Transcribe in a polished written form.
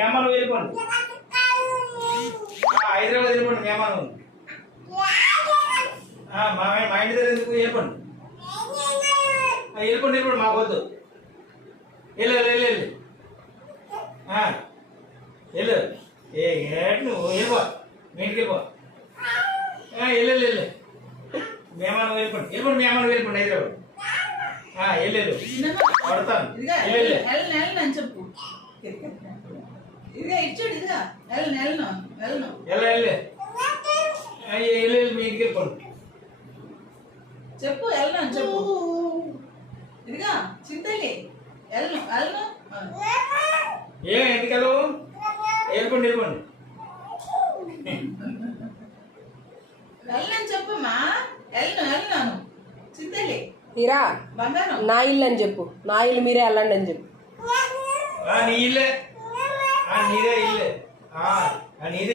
మీ అమ్మ నువ్వు వెళ్ళిపోండి. హైదరాబాద్ వెళ్ళిపోండి మీ అమ్మ నువ్వు. మా ఇంటి దగ్గర ఎందుకు వెళ్ళిపోండి. వెళ్ళిపోండి వెళ్ళిపోండి మాకు వద్దు. వెళ్ళు వెళ్ళు వెళ్ళు వెళ్ళు. నువ్వు వెళ్ళిపో మీ ఇంటికి వెళ్ళిపో. వెళ్ళు వెళ్ళు మీ అమ్మ నువ్వు వెళ్ళిపోండి. వెళ్ళిపోండి మీ అమ్మ నువ్వు వెళ్ళిపోండి హైదరాబాద్. వెళ్ళు పడతాను. చెప్పు ఇదిగా ఇచ్చాడు. ఇదిగా వెళ్ళను వెళ్ళను వెళ్ళు మీ ఇంటికి వెళ్ళిపోండి. చెప్పు వెళ్ళను చెప్పు. ఇదిగా చింతలే వెళ్ళను వెళ్ళను. ఎందుకు వెళ్ళవు? వెళ్ళిపోండి వెళ్ళిపోండి. వెళ్ళను చెప్పమ్మా. వెళ్ళను వెళ్ళను చింతలే ఇరా బంగారం. నా ఇల్లు అని చెప్పు. నా ఇల్లు మీరే వెళ్ళండి అని చెప్పు. నీ ఇల్లే నీదే ఇల్లే నీదే.